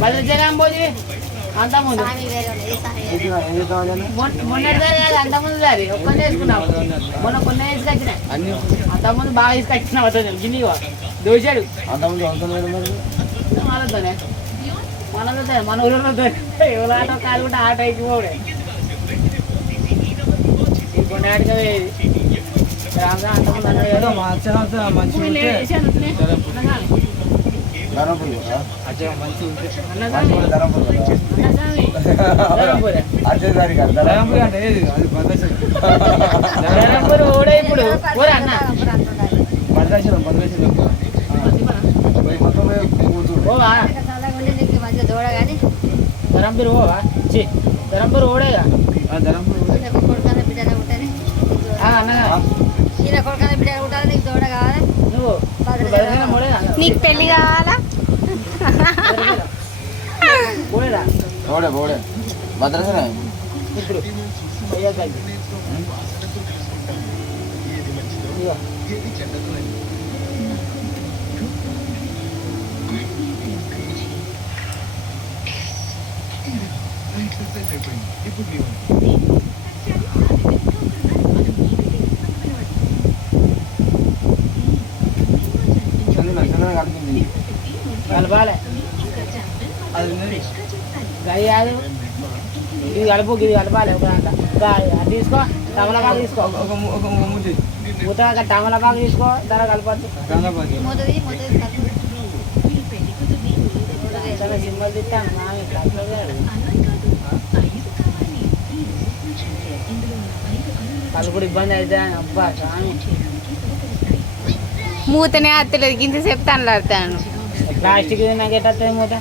భద్రాచలం పోయి అంత ముందు మొన్నటిదారి కాదు అంత ముందు దారి ఒక్కనే వేసుకున్నావు మొన్న కొన్ని వేసుకొచ్చినాయి అంత ముందు బాగా తీసుకొచ్చినావు అవుతుంది గిన్ని దోశాడు మనతోనే మనతో మన ఊళ్ళతో ఎవరు ఆటో కాలు కూడా ఆటో ఎక్కి పోడే ఈ కొన్ని ఆటగా అంత ముందు అన్నాడు ఓడే ఇప్పుడు అన్న ధరంపూర్ పోవా ధరంపూర్ ఓడేగా నువ్వు నీకు పెళ్లి కావాలా పోలేదా పోడే పోడే భద్రాచలం ఇప్పుడు కలపాలి గది కాదు ఇది కలుపు ఇది కలపాలి ఒక అది తీసుకో తమలపాకు తీసుకో మూత తమలపాకు తీసుకో ధర కలపచ్చు సింబల్ తిట్టాను కలుపుడు ఇబ్బంది అయితే అబ్బా స్వామి మూతనే అత్తలేదు గింత చెప్తాను అడతాను ప్లాస్టిక్ నాకు ఎట్లా మూత